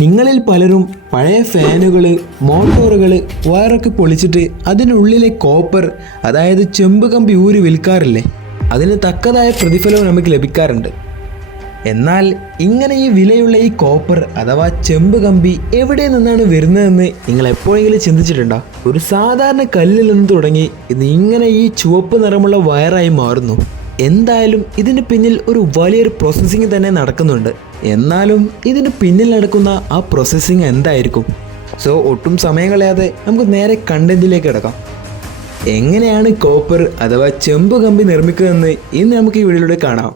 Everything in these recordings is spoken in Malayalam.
നിങ്ങളിൽ പലരും പഴയ ഫാനുകൾ, മോട്ടോറുകൾ, വയറൊക്കെ പൊളിച്ചിട്ട് അതിനുള്ളിലെ കോപ്പർ, അതായത് ചെമ്പ് കമ്പി ഊരി വിൽക്കാറില്ലേ? അതിന് തക്കതായ പ്രതിഫലവും നമുക്ക് ലഭിക്കാറുണ്ട്. എന്നാൽ ഇങ്ങനെ ഈ വിലയുള്ള ഈ കോപ്പർ അഥവാ ചെമ്പ് കമ്പി എവിടെ നിന്നാണ് വരുന്നതെന്ന് നിങ്ങൾ എപ്പോഴെങ്കിലും ചിന്തിച്ചിട്ടുണ്ടോ? ഒരു സാധാരണ കല്ലിൽ നിന്ന് തുടങ്ങി ഇത് ഇങ്ങനെ ഈ ചുവപ്പ് നിറമുള്ള വയറായി മാറുന്നു. എന്തായാലും ഇതിന് പിന്നിൽ ഒരു വലിയൊരു പ്രോസസ്സിങ് തന്നെ നടക്കുന്നുണ്ട്. എന്നാലും ഇതിന് പിന്നിൽ നടക്കുന്ന ആ പ്രോസസ്സിങ് എന്തായിരിക്കും? സോ ഒട്ടും സമയം കളയാതെ നമുക്ക് നേരെ കണ്ടന്റിലേക്ക് കിടക്കാം. എങ്ങനെയാണ് കോപ്പർ അഥവാ ചെമ്പ് കമ്പി നിർമ്മിക്കുന്നതെന്ന് ഇന്ന് നമുക്ക് ഈ വീഡിയോയിലൂടെ കാണാം.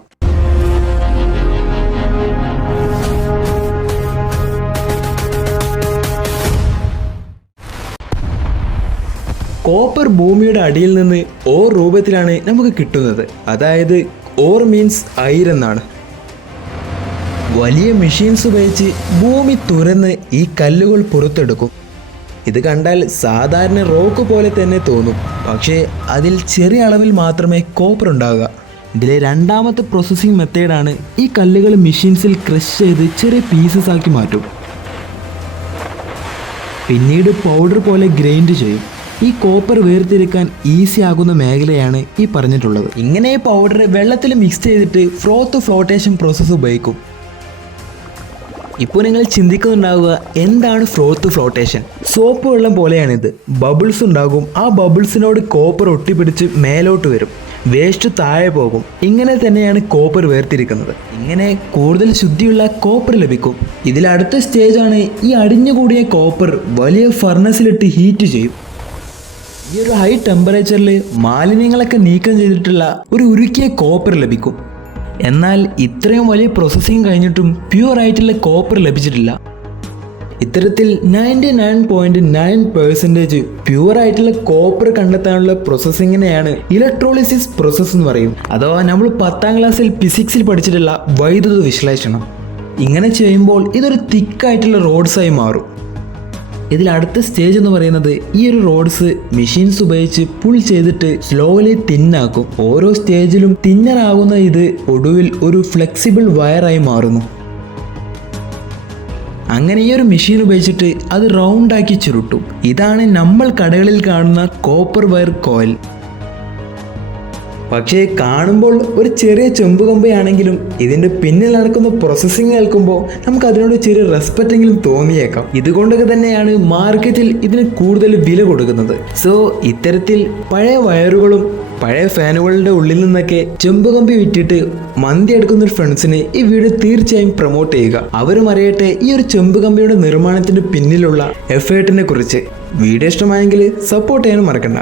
കോപ്പർ ഭൂമിയുടെ അടിയിൽ നിന്ന് ഓർ രൂപത്തിലാണ് നമുക്ക് കിട്ടുന്നത്. അതായത് ഓർ മീൻസ് അയിരെന്നാണ്. വലിയ മെഷീൻസ് ഉപയോഗിച്ച് ഭൂമി തുരന്ന് ഈ കല്ലുകൾ പുറത്തെടുക്കും. ഇത് കണ്ടാൽ സാധാരണ റോക്ക് പോലെ തന്നെ തോന്നും, പക്ഷേ അതിൽ ചെറിയ അളവിൽ മാത്രമേ കോപ്പർ ഉണ്ടാവുക. ഇതിലെ രണ്ടാമത്തെ പ്രോസസ്സിംഗ് മെത്തേഡാണ് ഈ കല്ലുകൾ മെഷീൻസിൽ ക്രഷ് ചെയ്ത് ചെറിയ പീസസ് ആക്കി മാറ്റും. പിന്നീട് പൗഡർ പോലെ ഗ്രൈൻഡ് ചെയ്യും. ഈ കോപ്പർ വേർതിരിക്കാൻ ഈസി ആകുന്ന മേഖലയാണ് ഈ പറഞ്ഞിട്ടുള്ളത്. ഇങ്ങനെ പൗഡർ വെള്ളത്തിൽ മിക്സ് ചെയ്തിട്ട് ഫ്ലോട്ടേഷൻ പ്രോസസ്സ് ഉപയോഗിക്കും. ഇപ്പോൾ നിങ്ങൾ ചിന്തിക്കുന്നുണ്ടാവുക, എന്താണ് ഫ്ലോട്ടേഷൻ? സോപ്പ് വെള്ളം പോലെയാണിത്. ബബിൾസ് ഉണ്ടാകും. ആ ബബിൾസിനോട് കോപ്പർ ഒട്ടിപ്പിടിച്ച് മേലോട്ട് വരും, വേസ്റ്റ് താഴെ പോകും. ഇങ്ങനെ തന്നെയാണ് കോപ്പർ വേർതിരിക്കുന്നത്. ഇങ്ങനെ കൂടുതൽ ശുദ്ധിയുള്ള കോപ്പർ ലഭിക്കും. ഇതിൽ അടുത്ത സ്റ്റേജാണ് ഈ അടിഞ്ഞുകൂടിയ കോപ്പർ വലിയ ഫർണസിലിട്ട് ഹീറ്റ് ചെയ്യും. ഈ ഒരു ഹൈ ടെമ്പറേച്ചറിൽ മാലിന്യങ്ങളൊക്കെ നീക്കം ചെയ്തിട്ടുള്ള ഒരു ഉരുക്കിയ കോപ്പർ ലഭിക്കും. എന്നാൽ ഇത്രയും വലിയ പ്രോസസ്സിങ് കഴിഞ്ഞിട്ടും പ്യൂർ ആയിട്ടുള്ള കോപ്പർ ലഭിച്ചിട്ടില്ല. ഇത്തരത്തിൽ 99.9% പ്യൂർ ആയിട്ടുള്ള കോപ്പർ കണ്ടെത്താനുള്ള പ്രോസസ്സിങ്ങിനെയാണ് ഇലക്ട്രോളിസിസ് പ്രോസസ്സ് എന്ന് പറയും. അഥവാ നമ്മൾ 10ാം ക്ലാസ്സിൽ ഫിസിക്സിൽ പഠിച്ചിട്ടുള്ള വൈദ്യുത വിശ്ലേഷണം. ഇങ്ങനെ ചെയ്യുമ്പോൾ ഇതൊരു തിക്കായിട്ടുള്ള റോഡ്സായി മാറും. ഇതിൽ അടുത്ത സ്റ്റേജ് എന്ന് പറയുന്നത് ഈ ഒരു റോഡ്സ് മെഷീൻസ് ഉപയോഗിച്ച് പുൾ ചെയ്തിട്ട് സ്ലോലി തിന്നാക്കും. ഓരോ സ്റ്റേജിലും തിന്നറാകുന്ന ഇത് ഒടുവിൽ ഒരു ഫ്ലെക്സിബിൾ വയറായി മാറുന്നു. അങ്ങനെ ഈ ഒരു മെഷീൻ ഉപയോഗിച്ചിട്ട് അത് റൗണ്ടാക്കി ചുരുട്ടും. ഇതാണ് നമ്മൾ കടകളിൽ കാണുന്ന കോപ്പർ വയർ കോയിൽ. പക്ഷേ കാണുമ്പോൾ ഒരു ചെറിയ ചെമ്പ് കമ്പിയാണെങ്കിലും ഇതിൻ്റെ പിന്നിൽ നടക്കുന്ന പ്രോസസ്സിങ് കേൾക്കുമ്പോൾ നമുക്ക് അതിനോട് ചെറിയ റെസ്പെക്റ്റെങ്കിലും തോന്നിയേക്കാം. ഇതുകൊണ്ടൊക്കെ തന്നെയാണ് മാർക്കറ്റിൽ ഇതിന് കൂടുതൽ വില കൊടുക്കുന്നത്. സോ ഇത്തരത്തിൽ പഴയ വയറുകളും പഴയ ഫാനുകളുടെ ഉള്ളിൽ നിന്നൊക്കെ ചെമ്പ് കമ്പി വിറ്റിട്ട് മന്തി എടുക്കുന്ന ഒരു ഫ്രണ്ട്സിന് ഈ വീഡിയോ തീർച്ചയായും പ്രൊമോട്ട് ചെയ്യുക. അവരും അറിയട്ടെ ഈ ഒരു ചെമ്പ് കമ്പിയുടെ നിർമ്മാണത്തിന് പിന്നിലുള്ള എഫേർട്ടിനെ കുറിച്ച്. വീഡിയോ ഇഷ്ടമായെങ്കിൽ സപ്പോർട്ട് ചെയ്യാനും മറക്കണ്ട.